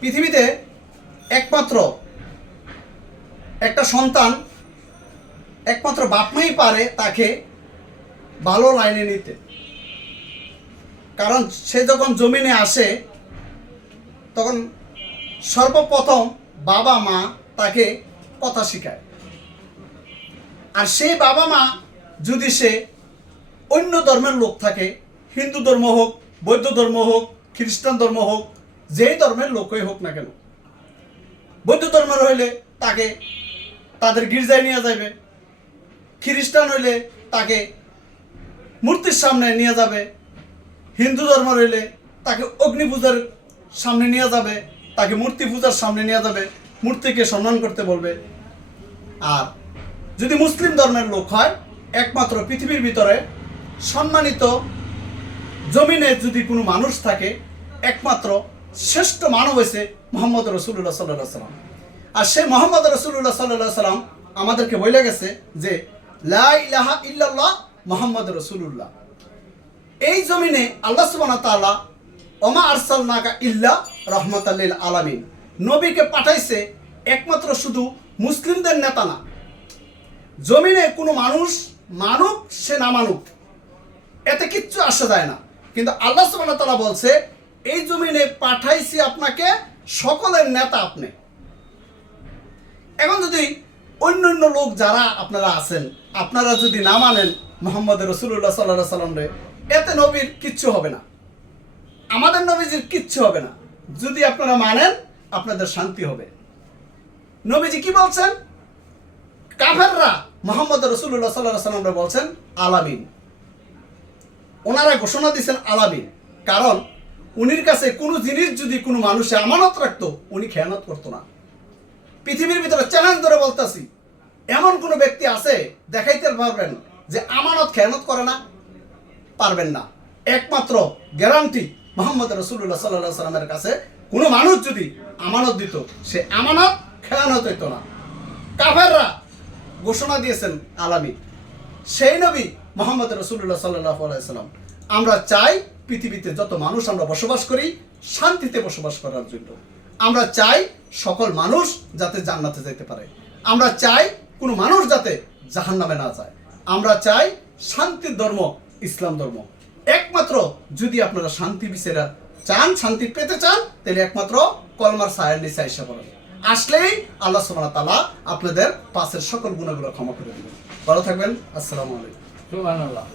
পৃথিবীতে একমাত্র একটা সন্তান একমাত্র বাপ মাই পারে তাকে ভালো লাইনে নিতে। কারণ সে যখন জমিনে আসে তখন সর্বপ্রথম বাবা মা তাকে কথা শেখায়। আর সেই বাবা মা যদি সে অন্য ধর্মের লোক থাকে, হিন্দু ধর্ম হোক, বৌদ্ধ ধর্ম হোক, খ্রিস্টান ধর্ম হোক, যেই ধর্মের লোকই হোক না কেন, বৌদ্ধ ধর্মের হইলে তাকে তাদের গির্জায় নিয়ে যাবে, খ্রিস্টান হইলে তাকে মূর্তির সামনে নিয়ে যাবে, হিন্দু ধর্ম হইলে তাকে অগ্নি পূজার সামনে নিয়ে যাবে, তাকে মূর্তি পূজার সামনে নিয়ে যাবে, মূর্তিকে সম্মান করতে বলবে। আর যদি মুসলিম ধর্মের লোক হয়, একমাত্র পৃথিবীর ভিতরে সম্মানিত জমিনে যদি কোনো মানুষ থাকে, একমাত্র শ্রেষ্ঠ মানব হয়েছে মোহাম্মদ রসুল্লাহ সাল্লাহ সাল্লাম। আর সেই মোহাম্মদ রসুল্লাহ সাল্লাহ সাল্লাম আমাদেরকে বলে গেছে যে লা ইলাহা ইল্লাল্লাহ মোহাম্মদ রসুল্লাহ। এই জমিনে আল্লাহ সুবহানাহু ওয়া তাআলা ওমা আরসালনাকা ইল্লা রাহমাতাল লিল আলামিন, নবীকে পাঠাইছে একমাত্র শুধু মুসলিমদের নেতা না। জমিনে কোনো মানুষ মানুক সে না মানুক এতে কিচ্ছু আসা যায় না, কিন্তু আল্লাহ সুবহানাহু ওয়া তাআলা বলছে এই জমিনে পাঠাইছি আপনাকে সকলের নেতা আপনি। এখন যদি অন্য লোক যারা আপনারা আছেন, আপনারা যদি না মানেন মুহাম্মদ রাসূলুল্লাহ সাল্লাল্লাহু আলাইহি ওয়াসাল্লাম রে, এতে নবীর কিচ্ছু হবে না, আমাদের নবীজির কিচ্ছু হবে না। যদি আপনারা মানেন আপনাদের শান্তি হবে। নবীজি কি বলছেন? কাফেররা মুহাম্মদ রাসূলুল্লাহ সাল্লাল্লাহু আলাইহি ওয়াসাল্লাম রে বলছেন আলামিন। ওনারা ঘোষণা দিয়েছেন আলামিন, কারণ উনির কাছে কোনো জিনিস যদি কোনো মানুষে আমানত রাখতো উনি খেয়ানত করতো না। পৃথিবীর ভিতরে চ্যালেঞ্জ ধরে বলতেছি, এমন কোনো ব্যক্তি আছে দেখাইতে পারবেন যে আমানত খেয়ানত করে না? পারবেন না। একমাত্র গ্যারান্টি মুহাম্মদ রাসূলুল্লাহ সাল্লাল্লাহু আলাইহি ওয়াসাল্লামের কাছে কোনো মানুষ যদি আমানত দিত, সে আমানত খেয়ানত হইতো না। কাফেররা ঘোষণা দিয়েছেন আলামিন, সেই নবী মুহাম্মদ রাসূলুল্লাহ সাল্লাল্লাহু আলাইহি ওয়াসাল্লাম। আমরা চাই পৃথিবীতে যত মানুষ আমরা বসবাস করি শান্তিতে বসবাস করার জন্য। আমরা চাই সকল মানুষ যাতে জান্নাতে যেতে পারে। আমরা চাই কোনো মানুষ যাতে জাহান্নামে না যায়। আমরা চাই শান্তির ধর্ম ইসলাম ধর্ম। একমাত্র যদি আপনারা শান্তি বিচারা চান, শান্তি পেতে চান, তাহলে একমাত্র কলমার ছায়ার নিচে আইসা পড়েন। আসলেই আল্লাহ সুবহানাহু ওয়া তাআলা আপনাদের পাশের সকল গুনাহগুলো ক্ষমা করে দিবেন। ভালো থাকবেন। আসসালামু আলাইকুম। সুবহানাল্লাহ।